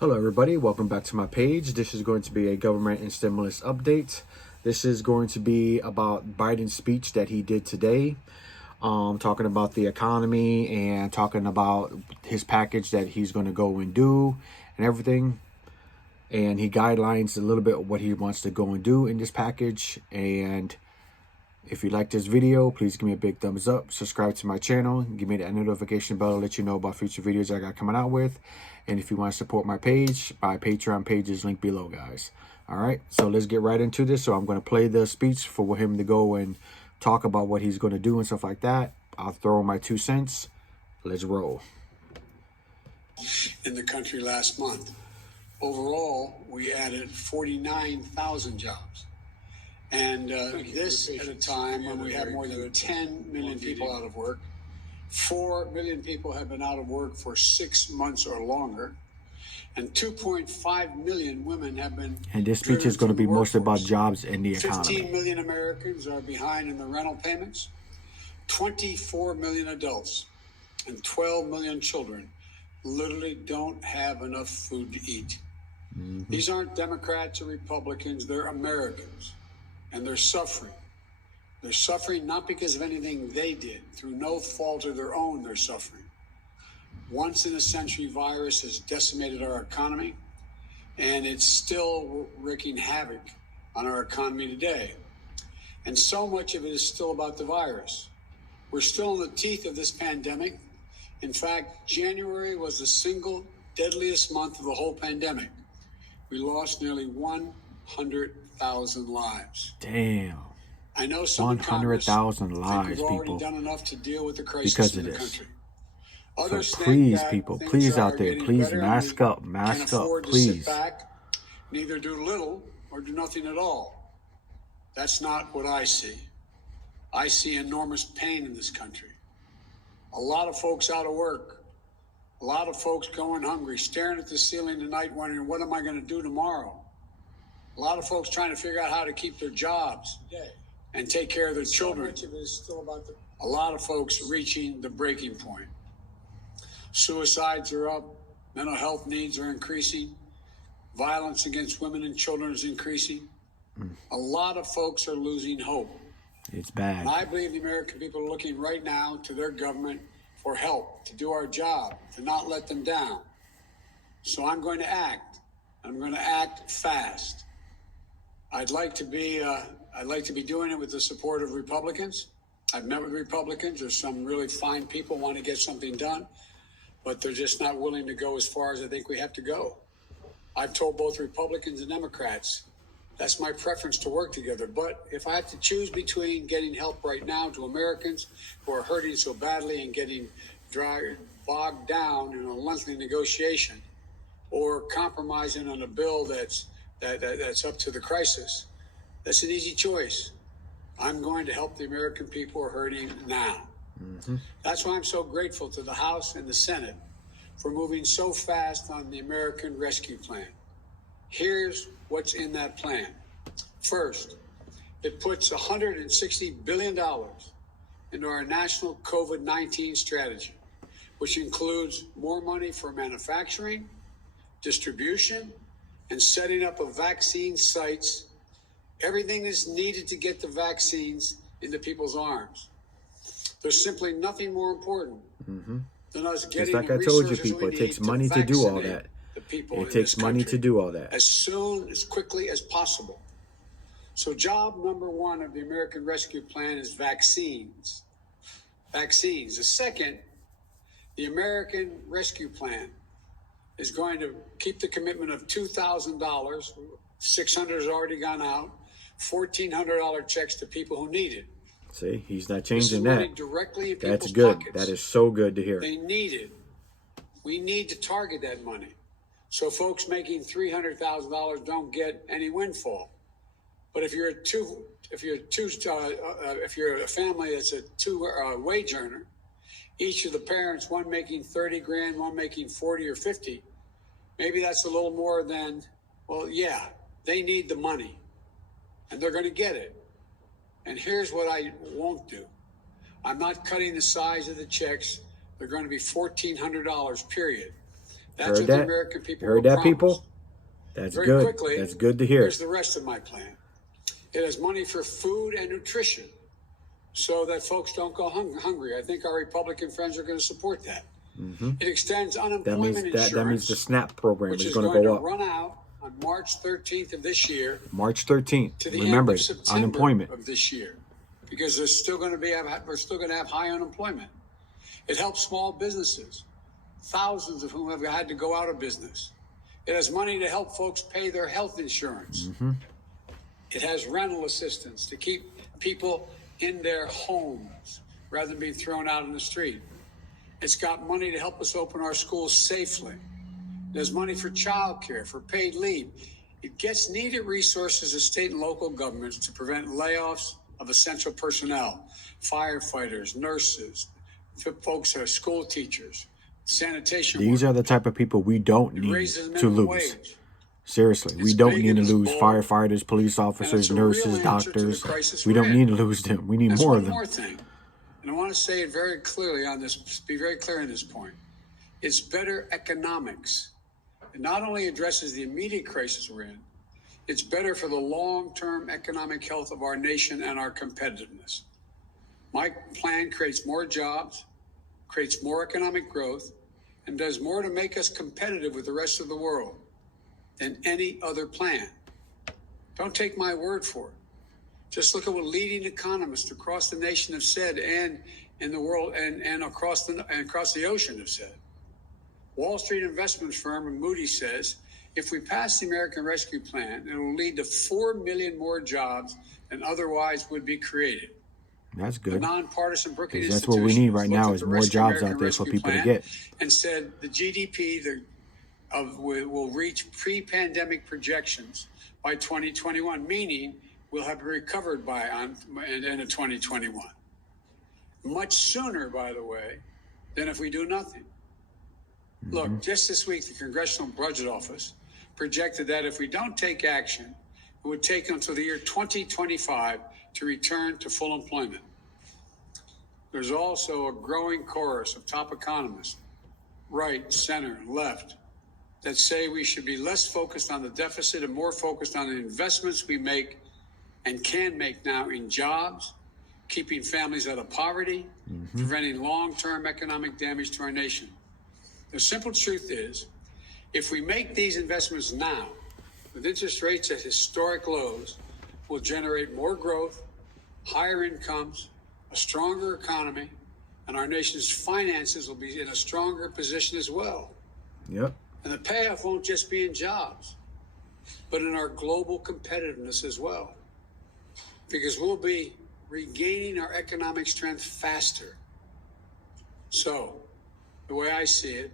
Hello everybody, welcome back to my page. This is going to be a government and stimulus update. This is going to be about Biden's speech that he did today, talking about the economy and talking about his package that he's going to go and do and everything. And he guidelines a little bit what he wants to go and do in this package. And if you like this video, please give me a big thumbs up, subscribe to my channel, give me that notification bell to let you know about future videos I got coming out with. And if you want to support my page, my Patreon page is linked below, guys. All right, so let's get right into this. So I'm going to play the speech for him to go and talk about what he's going to do and stuff like that. I'll throw my 2 cents. Let's roll. In the country last month. Overall, we added 49,000 jobs. And this at a time when we have more than 10 million people out of work. 4 million people have been out of work for 6 months or longer. And 2.5 million women have been. And this speech is going to be mostly about jobs and the economy. 15 million Americans are behind in the rental payments. 24 million adults and 12 million children literally don't have enough food to eat. These aren't Democrats or Republicans, they're Americans. And they're suffering. They're suffering not because of anything they did. Through no fault of their own, they're suffering. Once-in-a-century virus has decimated our economy, and it's still wreaking havoc on our economy today. And so much of it is still about the virus. We're still in the teeth of this pandemic. In fact, January was the single deadliest month of the whole pandemic. We lost nearly 100,000 lives. Damn. I know some 100,000 lives, we've already people, done enough to deal with the crisis because of in the this. country. So Others please, people, please out there, please mask up, please. Sit back, neither do little or do nothing at all. That's not what I see. I see enormous pain in this country. A lot of folks out of work. A lot of folks going hungry, staring at the ceiling tonight wondering, what am I going to do tomorrow? A lot of folks trying to figure out how to keep their jobs and take care of their children. A lot of folks reaching the breaking point. Suicides are up. Mental health needs are increasing. Violence against women and children is increasing. A lot of folks are losing hope. It's bad. And I believe the American people are looking right now to their government for help, to do our job, to not let them down. So I'm going to act. I'm going to act fast. I'd like to be doing it with the support of Republicans. I've met with Republicans. There's some really fine people who want to get something done, but they're just not willing to go as far as I think we have to go. I've told both Republicans and Democrats that's my preference, to work together. But if I have to choose between getting help right now to Americans who are hurting so badly and getting bogged down in a lengthy negotiation, or compromising on a bill that's up to the crisis, that's an easy choice. I'm going to help the American people who are hurting now. That's why I'm so grateful to the House and the Senate for moving so fast on the American Rescue Plan. Here's what's in that plan. First, it puts $160 billion into our national COVID-19 strategy, which includes more money for manufacturing, distribution, and setting up of vaccine sites. Everything is needed to get the vaccines into people's arms. There's simply nothing more important than us getting Just like I told you, people, it takes money to do all that. It takes money to do all that. As quickly as possible. So job number one of the American Rescue Plan is vaccines. Vaccines. The second, the American Rescue Plan is going to keep the commitment of $2,000. $600 has already gone out. $1,400 checks to people who need it. See, he's not changing that. Directly in That's good. pockets. That is so good to hear. They need it. We need to target that money, so folks making $300,000 don't get any windfall. But if you're a family that's a wage earner, each of the parents, one making 30 grand, one making 40 or 50, maybe that's a little more than, well, yeah, they need the money, and they're going to get it. And here's what I won't do. I'm not cutting the size of the checks. They're going to be $1,400, period. That's Heard what the that? American people Heard were that, promised. people? That's Very good. quickly, That's good to hear. here's the rest of my plan. It has money for food and nutrition so that folks don't go hungry. I think our Republican friends are going to support that. It extends unemployment insurance. That means the SNAP program which is is going to going go to up. run out on March 13th of this year March 13th. to the Remember, end of September unemployment. of this year, because we're still going to have high unemployment. It helps small businesses, thousands of whom have had to go out of business. It has money to help folks pay their health insurance. It has rental assistance to keep people in their homes rather than being thrown out in the street. It's got money to help us open our schools safely. There's money for child care, for paid leave. It gets needed resources of state and local governments to prevent layoffs of essential personnel, firefighters, nurses, folks who are school teachers, sanitation These workers. are the type of people we don't It need raises the to minimum lose. wage. Seriously, we It's don't big need and to it's lose bold, firefighters, police officers, it's a real nurses, answer to the doctors. crisis We we're don't in. need to lose them. We need That's more one of them. more thing, and I want to say it very clearly on this. Be very clear on this point. It's better economics. It not only addresses the immediate crisis we're in, it's better for the long-term economic health of our nation and our competitiveness. My plan creates more jobs, creates more economic growth, and does more to make us competitive with the rest of the world than any other plan. Don't take my word for it. Just look at what leading economists across the nation have said, and in the world, and across the ocean have said. Wall Street investment firm and Moody's says, if we pass the American Rescue Plan, it will lead to 4 million more jobs than otherwise would be created. That's The good. nonpartisan Brookings Because that's what we Institution need right looked now at is the more jobs American out there for Rescue people to Plan get. and said the GDP will reach pre-pandemic projections by 2021, meaning we'll have recovered by the end of 2021. Much sooner, by the way, than if we do nothing. Look, just this week, the Congressional Budget Office projected that if we don't take action, it would take until the year 2025 to return to full employment. There's also a growing chorus of top economists, right, center, and left, that say we should be less focused on the deficit and more focused on the investments we make and can make now in jobs, keeping families out of poverty, preventing long-term economic damage to our nation. The simple truth is, if we make these investments now, with interest rates at historic lows, we'll generate more growth, higher incomes, a stronger economy, and our nation's finances will be in a stronger position as well. Yep. And the payoff won't just be in jobs, but in our global competitiveness as well. Because we'll be regaining our economic strength faster. So, the way I see it,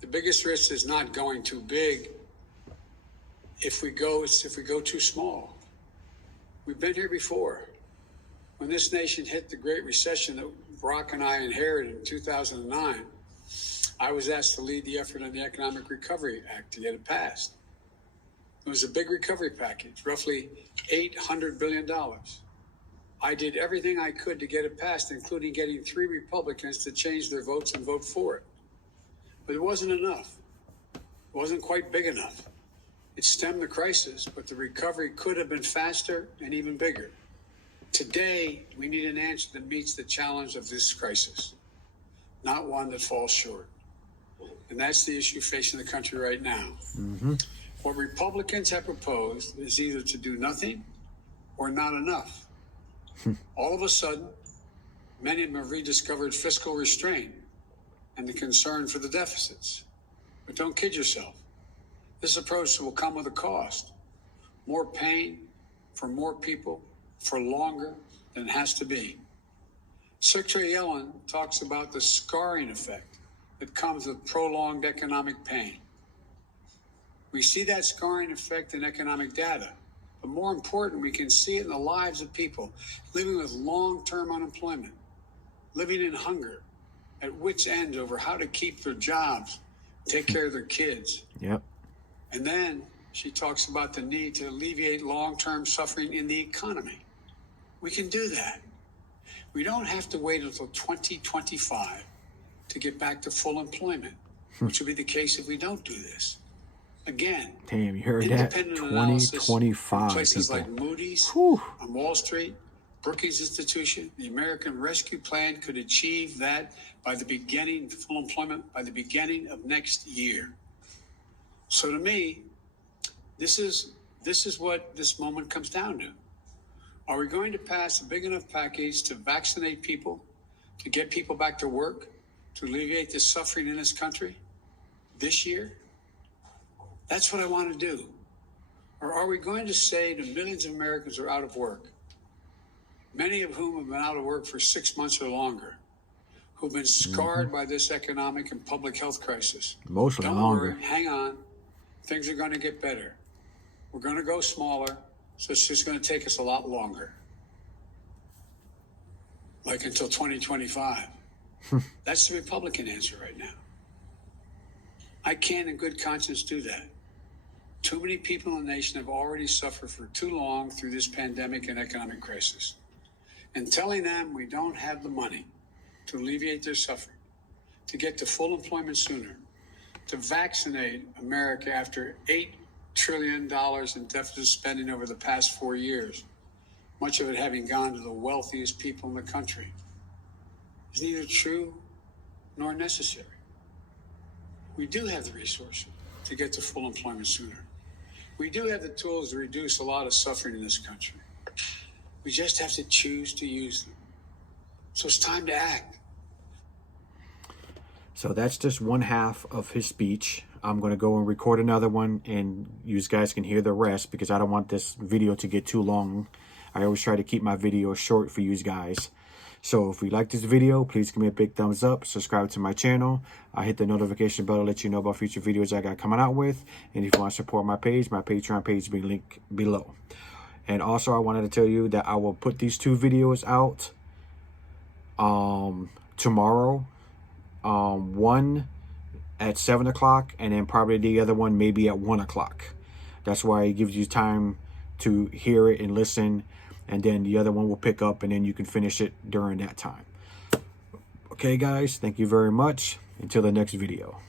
the biggest risk is not going too big. If we go too small. We've been here before. When this nation hit the Great Recession that Barack and I inherited in 2009, I was asked to lead the effort on the Economic Recovery Act to get it passed. It was a big recovery package, roughly $800 billion. I did everything I could to get it passed, including getting 3 Republicans to change their votes and vote for it. But it wasn't enough. It wasn't quite big enough. It stemmed the crisis, but the recovery could have been faster and even bigger. Today, we need an answer that meets the challenge of this crisis, not one that falls short. And that's the issue facing the country right now. What Republicans have proposed is either to do nothing or not enough. All of a sudden, many of them have rediscovered fiscal restraint and the concern for the deficits. But don't kid yourself. This approach will come with a cost. More pain for more people for longer than it has to be. Secretary Yellen talks about the scarring effect that comes with prolonged economic pain. We see that scarring effect in economic data, but more important, we can see it in the lives of people living with long-term unemployment, living in hunger, at wit's end over how to keep their jobs, take care of their kids. Yep. And then she talks about the need to alleviate long-term suffering in the economy. We can do that. We don't have to wait until 2025 to get back to full employment. which will be the case if we don't do this. Again, damn, you heard that? independent analysis from 2025 places people. like Moody's, Whew. on Wall Street, Brookings Institution, the American Rescue Plan could achieve that by the beginning, full employment by the beginning of next year. So to me, this is what this moment comes down to. Are we going to pass a big enough package to vaccinate people, to get people back to work, to alleviate the suffering in this country this year? That's what I want to do. Or are we going to say to millions of Americans who are out of work, many of whom have been out of work for 6 months or longer, who've been scarred by this economic and public health crisis? Mostly Don't longer. worry, hang on. Things are going to get better. We're going to go smaller, so it's just going to take us a lot longer. Like until 2025. That's the Republican answer right now. I can't in good conscience do that. Too many people in the nation have already suffered for too long through this pandemic and economic crisis. And telling them we don't have the money to alleviate their suffering, to get to full employment sooner, to vaccinate America after $8 trillion in deficit spending over the past 4 years, much of it having gone to the wealthiest people in the country, is neither true nor necessary. We do have the resources to get to full employment sooner. We do have the tools to reduce a lot of suffering in this country. We just have to choose to use them. So it's time to act. So that's just one half of his speech. I'm going to go and record another one, and you guys can hear the rest because I don't want this video to get too long. I always try to keep my videos short for you guys. So if you like this video, please give me a big thumbs up. Subscribe to my channel. I hit the notification bell to let you know about future videos I got coming out with. And if you want to support my page, my Patreon page will be linked below. And also, I wanted to tell you that I will put these 2 videos out tomorrow. One at 7 o'clock, and then probably the other one maybe at 1 o'clock. That's why it gives you time to hear it and listen, and then the other one will pick up, and then you can finish it during that time. Okay, guys, thank you very much. Until the next video.